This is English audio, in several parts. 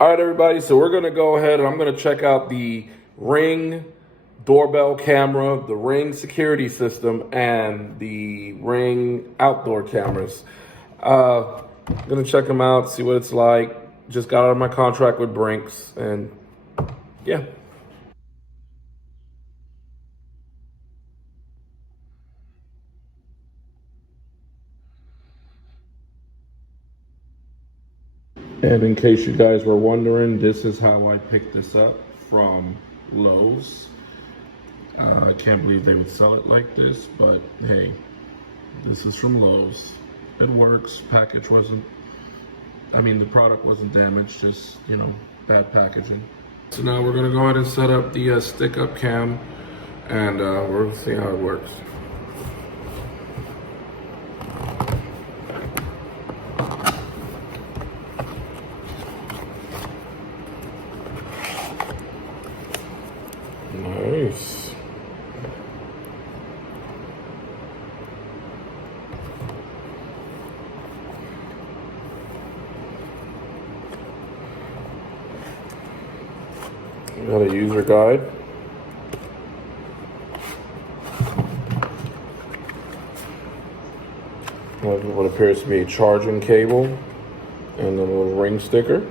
All right, everybody, so we're gonna go ahead and I'm gonna check out the Ring doorbell camera, the Ring security system, and the Ring outdoor cameras. I'm gonna check them out, see what it's like. Just got out of my contract with Brinks, and yeah. And in case you guys were wondering, this is how I picked this up from Lowe's. I can't believe they would sell it like this, but hey, this is from Lowe's. It works. Package wasn't, the product wasn't damaged, just, bad packaging. So now we're gonna go ahead and set up the stick up cam, and we're gonna see how it works. Nice. Got a user guide. What appears to be a charging cable and a little ring sticker.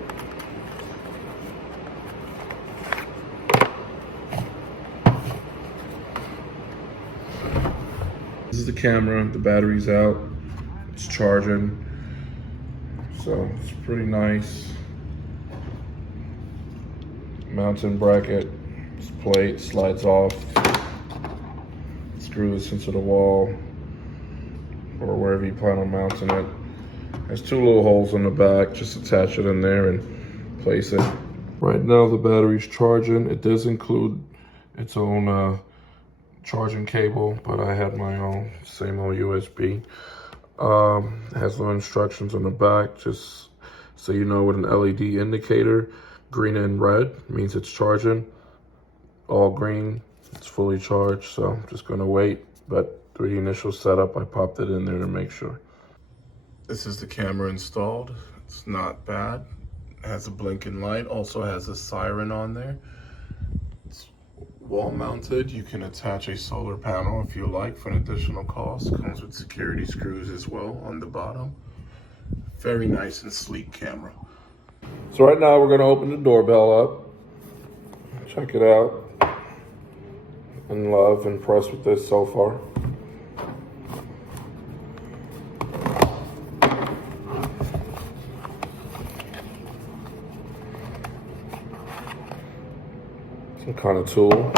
This is the camera, the battery's out, it's charging, so it's pretty nice. Mounting bracket, this plate slides off, screw this into the wall or wherever you plan on mounting it. There's two little holes in the back, just attach it in there and place it. Right now the battery's charging. It does include its own charging cable, but I had my own, same old USB. It has no instructions on the back, just so you know, with an LED indicator. Green and red means it's charging. All green, it's fully charged, so I'm just gonna wait. But through the initial setup, I popped it in there to make sure. This is the camera installed. It's not bad. It has a blinking light, also has a siren on there. It's wall mounted. You can attach a solar panel if you like for an additional cost. Comes with security screws as well on the bottom. Very nice and sleek camera. So right now we're gonna open the doorbell up. Check it out. In love, impressed with this so far. Some kind of tool.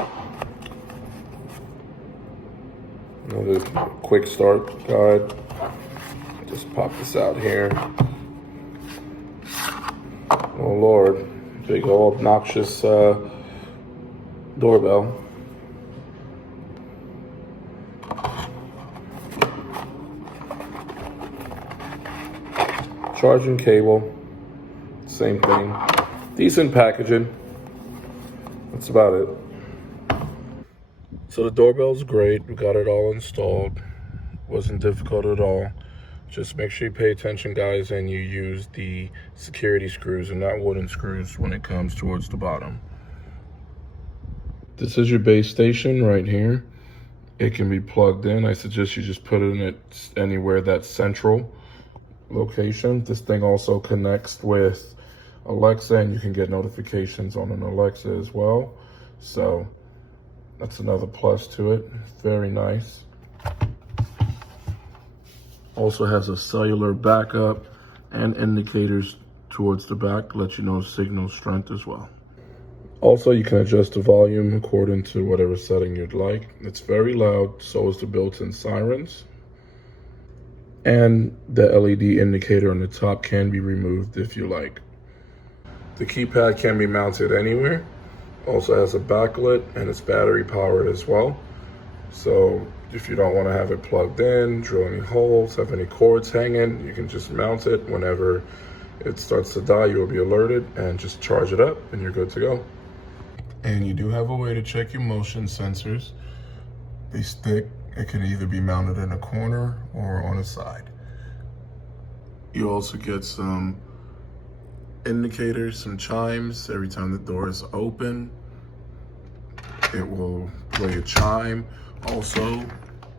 Another quick start guide. Just pop this out here. Oh Lord, big old obnoxious doorbell. Charging cable, same thing. Decent packaging. That's about it. So the doorbell's great. We got it all installed. Wasn't difficult at all. Just make sure you pay attention, guys, and you use the security screws and not wooden screws when it comes towards the bottom. This is your base station right here. It can be plugged in. I suggest you just put it in it anywhere that's central location. This thing also connects with Alexa, and you can get notifications on an Alexa as well. So that's another plus to it. Very nice. Also has a cellular backup and indicators towards the back, let you know signal strength as well. Also, you can adjust the volume according to whatever setting you'd like. It's very loud, so is the built-in sirens. And the LED indicator on the top can be removed if you like. The keypad can be mounted anywhere. Also has a backlit and it's battery powered as well. So if you don't want to have it plugged in, drill any holes, have any cords hanging, you can just mount it. Whenever it starts to die, you will be alerted and just charge it up and you're good to go. And you do have a way to check your motion sensors. They stick. It can either be mounted in a corner or on a side. You also get some indicators, some chimes. Every time the door is open, it will play a chime. Also,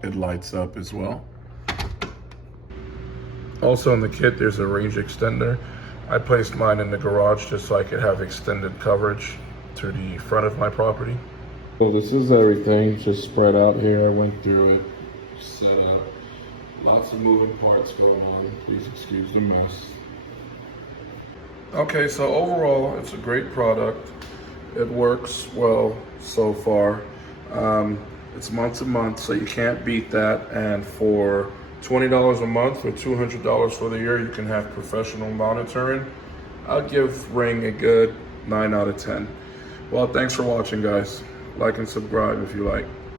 it lights up as well. Also in the kit, there's a range extender. I placed mine in the garage just so I could have extended coverage to the front of my property. So this is everything just spread out here. I went through it, set up. Lots of moving parts going on. Please excuse the mess. Okay, so overall, it's a great product. It works well so far. It's month to month, so you can't beat that. And for $20 a month or $200 for the year, you can have professional monitoring. I'll give Ring a good 9 out of 10. Well, thanks for watching, guys. Like and subscribe if you like.